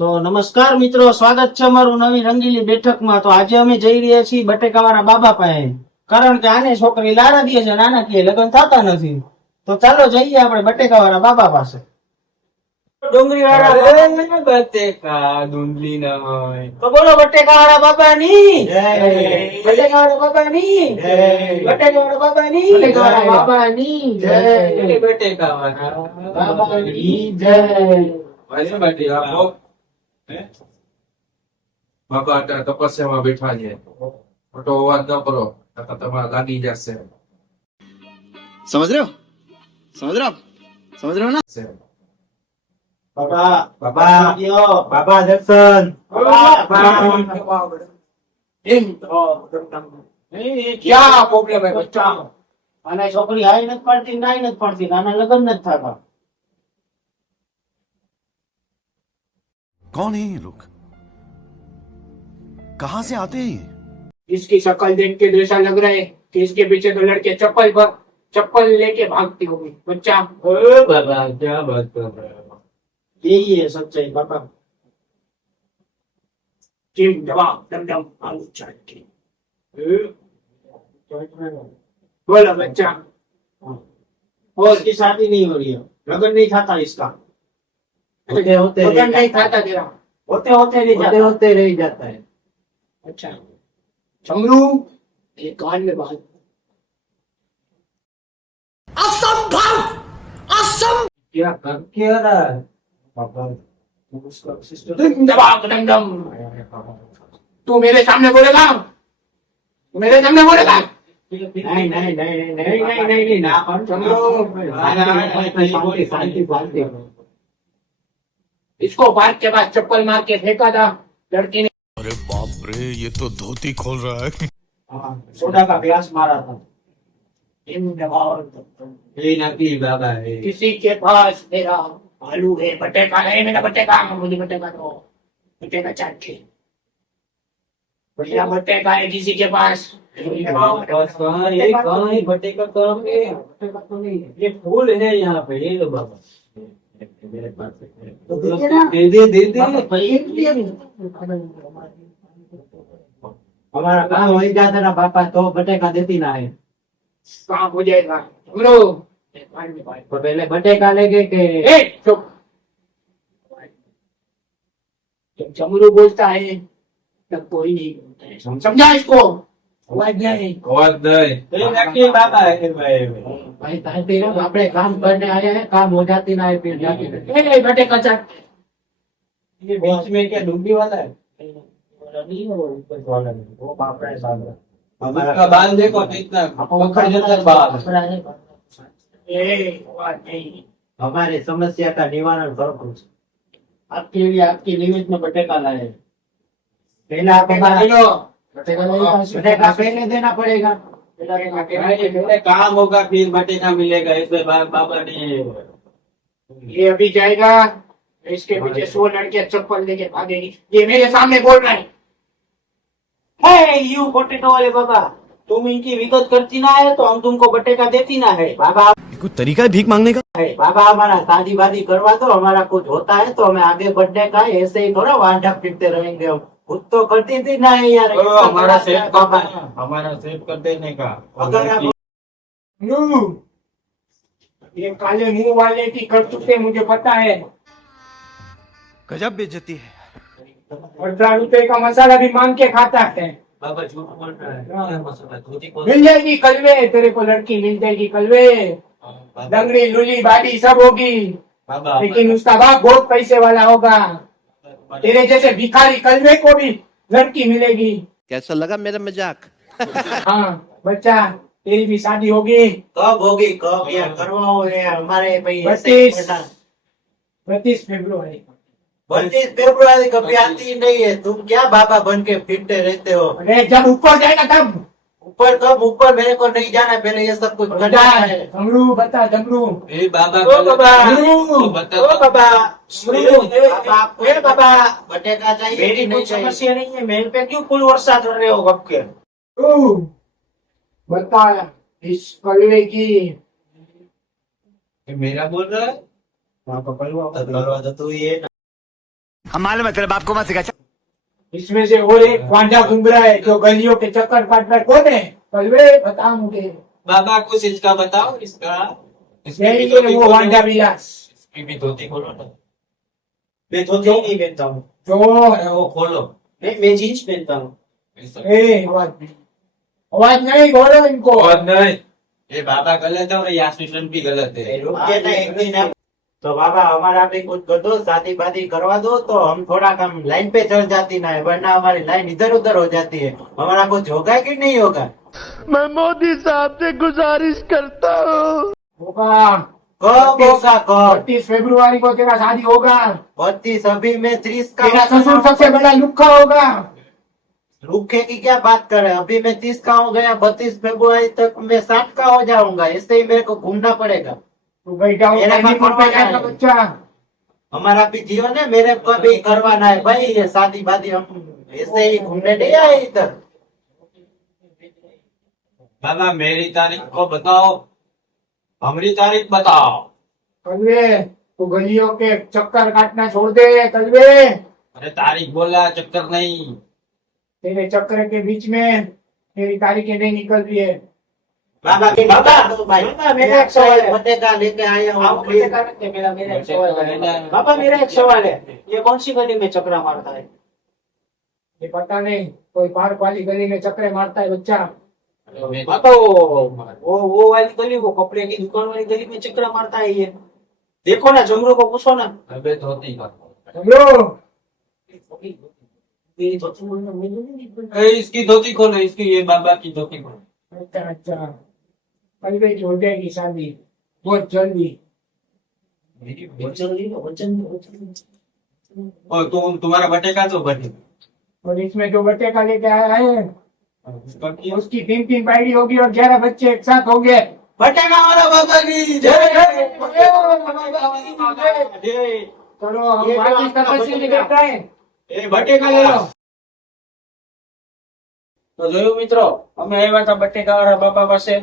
તો નમસ્કાર મિત્રો, સ્વાગત છે અમારું નવી રંગીલી બેઠકમાં। તો આજે અમે જઈ રહ્યા છીએ બટેકાવાળા બાબા પાસે, કારણ કે આને છોકરી લારા દે છે, નાનાકીય લગ્ન થતા નથી। તો ચાલો જઈએ આપણે બટેકાવાળા બાબા પાસે। ડુંગળી વાળા બટેકા ડુંગળી ના હોય તો બોલો બટેકાવાળા બાબાની જય, બટેકાવાળા બાબાની જય, બટેકાવાળા બાબાની બટેકાવાળા બાબાની જય, બટેકાવાળા બાબાની જય। વાલી બાટી આપો બાબા અત્યારે તપસ્યામાં બેઠા છે મોટો અવાજ ન કરો નકર તમારે લાગી જશે समझ रहे हो समझ रहे हो आप समझ रहे हो ना બાબા બાબા ગયો बाबा दर्शन क्या प्रॉब्लम है बच्चा અને છોકરી હાઈ નથી પડતી, નાઈ નથી પડતી, નાના લગ્ન નથી થતા। कौन है ये लोग कहां से आते हैं ये इसकी शक्ल देख के तो ऐसा लग रहा है कि इसके पीछे तो लड़के चप्पल लेके भागती होगी। बच्चा बाबा क्या बात कर रहे हो यही है सच्चाई बाबा। जिम दवा दम दम आलू चाट के बोलो बच्चा। और इसकी शादी नहीं हो रही है, लगन नहीं खाता इसका, होते होते लगन नहीं खाता तेरा। होते होते नहीं होते जाता। होते रह जाता है अच्छा चमरू ये कान में बात क्या कर क्या रहा है जिम दवा दम दम। तू मेरे सामने बोलेगा, तू मेरे सामने बोलेगा। नहीं नहीं नहीं नहीं नहीं नहीं ना शांति शांति शांति इसको पार्क के बाद चप्पल मार के फेंका था लड़की ने। अरे बाप रे ये तो धोती खोल रहा है सोडा का ग्लास मारा था। जिम दवा दम दम। ये नकली बाबा है किसी के पास मेरा आलू है, बटेका है, मेरा बटेका मुझे बटेका दो, बटेका चाट के। मेरा बटेका है किसी के पास। ये बटेका काम है बटेका तो नहीं है ये फूल है यहाँ पे ये लो बाबा मेरे पास दे दे दे दे हमारा काम हो ही जाता ना पापा तो बटेका देती ना है काम हो जाएगा। चमरो तो पहले बटेका लेके के ए चुप। जब चमरू बोलता है तब कोई नहीं बोलता है, समझा इसको। आवाज नहीं। आवाज नहीं नकली बाबा है भाई भाई शांति रहो अपने काम करने आए हैं काम हो जाती ना है फिर जाती नहीं ए बटेका चाट। ये बीच में क्या डूबी वाला है वो बापरा है साहब। उसका बाल देखो कितना पंखा जैसा बाल ए आवाज नहीं। हमारे समस्या का निवारण करो कुछ आपके लिए आपकी लिमिट में बटेका लाए। पहले आप बटेका हमारा ले लो। बटेका नहीं बटेका पहले देना पड़ेगा पहले काम होगा फिर बटेका मिलेगा इसमें बाबा नहीं है ये अभी जाएगा, इसके पीछे 100 लड़के चप्पल लेके भागेगी। ये मेरे सामने बोल रहा है। है यू पोटेटो वाले बाबा, तुम इनकी विगत करती ना है तो हम तुमको बटेका देती ना है। बाबा ये कोई तरीका है भीख मांगने का है बाबा हमारा शादी वादी करवा दो हमारा कुछ होता है तो हमें आगे बढ़ने का है, ऐसे ही थोड़ा वांडा फिरते रहेंगे हम खुद तो करती थी ना है यार हमारा सेव बाबा हमारा सेव कर देने का अगर आप ये काले मुंह वाले की करतूतें मुझे पता है। गजब बेइज्जती है 18 रुपए का मसाला भी मांग के खाता है। बाबा झूठ बोल रहा है मसाला धोती को मिल जाएगी कलवे, तेरे को लड़की मिल जाएगी कलवे, लंगड़ी लूली बाड़ी सब होगी, बाबा लेकिन उसका बाप बहुत पैसे वाला होगा। तेरे जैसे भिखारी कलवे को भी लड़की मिलेगी। कैसा लगा मेरा मजाक हाँ बच्चा तेरी भी शादी होगी। कब होगी कब यार करवाओ यार हमारे भाई 32 फरवरी। 32 फरवरी कभी आती ही नहीं है तुम क्या बाबा बन के फिरते रहते हो अरे जब ऊपर जाएगा तब ऊपर कब ऊपर मेरे को नहीं जाना पहले ये सब कुछ करना है डमरू बता डमरू। ए बाबा ओ बाबा, तो बता ओ बाबा, बाबा आपको ए बाबा, बटेका चाहिए मेरी कि कोई नहीं चाहिए समस्या नहीं है, मेरे पे क्यों फुल वर्षा कर रहे हो गप के। बता इस कलवे की। मेरा बोल रहा है वहाँ पर करवा करवा दो तू ये हम मालूम है तेरे बाप को मत सिखा। इसमें से और एक वांडा घूम रहा है जो गलियों के चक्कर काट रहा है, कौन है? कलवे, बता मुझे। बाबा कुछ इसका बताओ, इसका यही है वो वांडा विलास। इसकी भी धोती खोलो ना। मैं धोती नहीं पहनता हूँ, जो अरे वो खोलो। मैं जीन्स पहनता हूँ। ए, आवाज नहीं, बोलो इनको। और नहीं, ये बाबा गलत है और ये आशीषन भी गलत है। रुक के ना एक दिन आप- तो बाबा हमारा भी कुछ कर दो, शादी वादी करवा दो तो हम थोड़ा कम लाइन पे चल जाती ना है, वरना हमारी लाइन इधर उधर हो जाती है। हमारा कुछ होगा कि नहीं होगा? मैं मोदी साहब से गुजारिश करता हूँ। होगा। कब होगा कब? 30 फरवरी को तेरा शादी होगा। 32 अभी मैं 30 का तेरा ससुर सबसे बड़ा लुक्खा होगा। रुखे की क्या बात कर रहे हैं? अभी मैं 30 का हो गया, 32 फरवरी तक मैं 60 का हो जाऊंगा। इससे ही मेरे को घूमना पड़ेगा। तू बैठा हो मेरा कैदी बाप पर जाएगा है। बच्चा। हमारा भी जीवन है, मेरे को भी करवाना है भाई ये शादी वादी। हम ऐसे ही घूमने नहीं आए इधर। बाबा मेरी तारीख को बताओ, हमारी तारीख बताओ। कलवे, तू गलियों के चक्कर काटना छोड़ दे कलवे। अरे तारीख बोला, चक्कर नहीं। तेरे चक्कर के बीच में तेरी तारीखें नहीं निकल रही है। बाबा तो भाई बाबा, मेरा एक सवाल है। बटेका लेके आया हूँ। आप मुझे क्या करते हैं? मेरा एक सवाल है। बाबा मेरा एक सवाल है, ये कौन सी गली में चक्रा मारता है? ये पता नहीं, कोई पार्क वाली गली में चक्कर मारता है बच्चा। बाबा वो वाली गली, वो कपड़े की दुकान वाली गली में चक्रा मारता है ये। देखो ना, जमरू को पूछो ना। अबे धोती का। समझो, ये धोती बोलना मुझे नहीं। ए, इसकी धोती खोलो, इसकी, ये बाबा की धोती खोलो। अच्छा अच्छा, कलवे की हो जाएगी शादी बहुत जल्दी। और तुम्हारा बटेका तो बटे। और इसमें जो बटेका लेके आया है उसका क्या? उसकी 3 पायरी होगी और 11 बच्चे एक साथ होंगे। बटेका वाला बाबा की जय। चलो हम ये बाकी आपका तपस्या बटेका। करता है। એ બટેકા લઈ લો। તો જોયું મિત્રો, અમે આવ્યા હતા બટેકાવાળા બાબા પાસે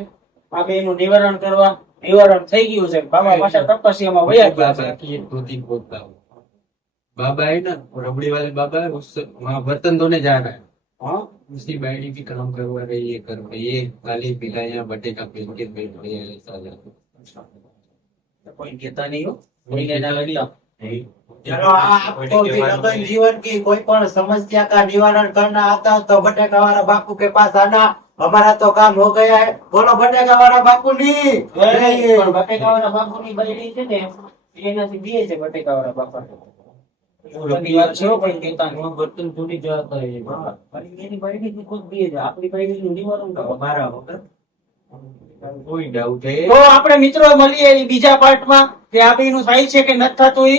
આ બેનું નિવારણ કરવા. નિવારણ થઈ ગયું છે, બાબા પાસે તપસ્યામાં વયા ગયા છે. बाबा की एक धोती खोलता हूँ। बाबा है ना, वो रबड़ी वाले बाबा है, उससे वहाँ बर्तन धोने जा रहा है। हाँ, उसकी बैडी भी काम करवा रही है, कर रही है। काली पीला यहाँ बटेका पहन के बैठ रही है, ऐसा जाता। તો કોઈ કહેતા નહીં હો, કોઈને ના લગતા. चलो आपको भी लगन जीवन की कोई पण समस्या का निवारण करना आता हो तो बटेका वाला बापू के पास आना। हमारा तो काम हो गया है। बोलो बटेका वाला बापू नी। પણ બટેકાવાળા બાપુની બૈરી છે ને, એનાથી બીએ છે બટેકાવાળા બાપા. બધી વાત છે હો, પણ કહેતા નહીં. वहाँ बर्तन धोने जाता है। હા, પણ એની બૈરીથી ખુદ બીએ છે. આપણી બૈરીનું નિવારણ કરો. हमारा होगा, कोई डाउट है? તો આપણે મિત્રો મળીએ એ બીજા પાર્ટમાં કે આ બેનું થાય છે કે નથી થતું ઈ.